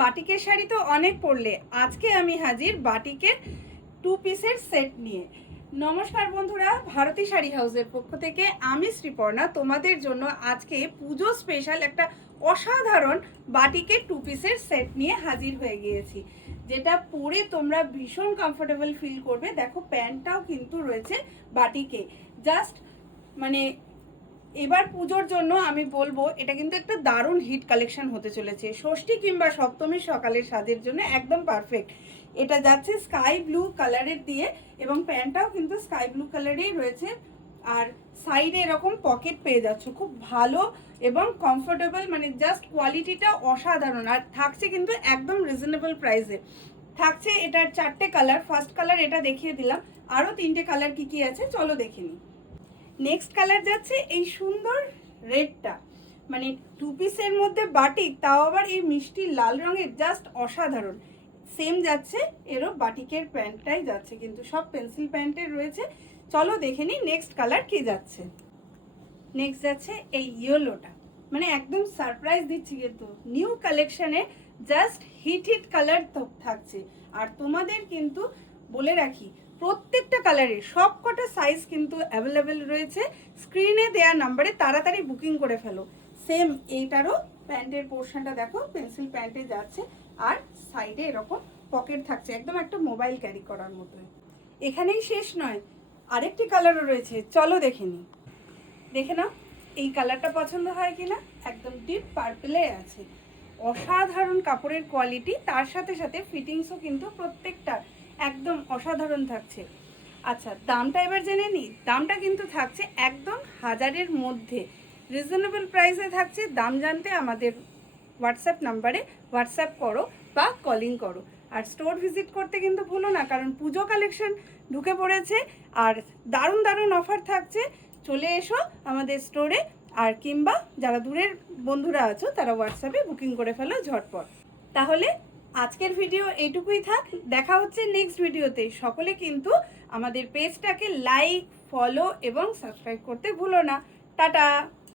বাটিকের শাড়ি তো অনেক পরলে, আজকে আমি হাজির বাটিকের 2 পিসের সেট নিয়ে। নমস্কার বন্ধুরা, ভারতী শাড়ি হাউসের পক্ষ থেকে আমি শ্রীপর্ণা তোমাদের জন্য আজকে পুজো স্পেশাল একটা অসাধারণ বাটিকের 2 পিসের সেট নিয়ে হাজির হয়ে গিয়েছি, যেটা পরে তোমরা ভীষণ কমফোর্টেবল ফিল করবে। দেখো প্যান্টটাও কিন্তু রয়েছে বাটিকে, জাস্ট মানে এবার পুজোর জন্য আমি বলবো এটা কিন্তু একটা দারুণ হিট কালেকশন হতে চলেছে। ষষ্ঠী কিংবা সপ্তমীর সকালের সাজের জন্য একদম পারফেক্ট। এটা যাচ্ছে স্কাই ব্লু কালারের দিয়ে এবং প্যান্টটাও কিন্তু স্কাই ব্লু কালারেই রয়েছে। আর সাইডে এরকম পকেট পেয়ে যাচ্ছ, খুব ভালো এবং কমফোর্টেবল, মানে জাস্ট কোয়ালিটিটা অসাধারণ। আর থাকছে কিন্তু একদম রিজনেবল প্রাইসে। থাকছে এটার 4টে কালার, ফার্স্ট কালার এটা দেখিয়ে দিলাম, আরও 3টে কালার কি কি আছে চলো দেখে নিই। নেক্সট কালার যাচ্ছে এই সুন্দর রেডটা, মানে 2 পিসের মধ্যে বাটিক, তাও আবার এই মিষ্টি লাল রঙের, জাস্ট অসাধারণ। সেম যাচ্ছে এরও বাটিকের প্যান্টটাই যাচ্ছে, কিন্তু সব পেন্সিল প্যান্টের রয়েছে। চলো দেখে নিই নেক্সট কালার কি যাচ্ছে। নেক্সট যাচ্ছে এই ইয়েলোটা, মানে একদম সারপ্রাইজ দিচ্ছি, কিন্তু নিউ কালেকশনে জাস্ট হিট কালার থাকছে। আর তোমাদের কিন্তু বলে রাখি প্রত্যেকটা কালারের সব কটা সাইজ কিন্তু অ্যাভেলেবেল রয়েছে। স্ক্রিনে দেওয়া নাম্বারে তাড়াতাড়ি বুকিং করে ফেলো। সেম এইটারও প্যান্টের পোর্শনটা দেখো পেন্সিল প্যান্টে যাচ্ছে, আর সাইডে এরকম পকেট থাকছে, একদম একটা মোবাইল ক্যারি করার মতো। এখানেই শেষ নয়, আরেকটি কালারও রয়েছে, চলো দেখে নিই। দেখে নাও এই কালারটা পছন্দ হয় কিনা, একদম ডিপ পার্পেলে আছে। অসাধারণ কাপড়ের কোয়ালিটি, তার সাথে সাথে ফিটিংসও কিন্তু প্রত্যেকটা একদম অসাধারণ থাকছে। আচ্ছা দামটা এবার জেনে নিই। দামটা কিন্তু থাকছে একদম 1000-এর মধ্যে, রিজনেবল প্রাইসে থাকছে। দাম জানতে আমাদের হোয়াটসঅ্যাপ নাম্বারে হোয়াটসঅ্যাপ করো বা কলিং করো। আর স্টোর ভিজিট করতে কিন্তু ভুলো না, কারণ পুজো কালেকশন ঢুকে পড়েছে আর দারুণ দারুণ অফার থাকছে। চলে এসো আমাদের স্টোরে, আর কিংবা যারা দূরের বন্ধুরা আছো তারা হোয়াটসঅ্যাপে বুকিং করে ফেলো ঝটপট। তাহলে আজকের ভিডিও এইটুকুই থাক, দেখা হচ্ছে নেক্সট ভিডিওতে। সকলে কিন্তু আমাদের পেজটাকে লাইক, ফলো এবং সাবস্ক্রাইব করতে ভুলো না। টাটা।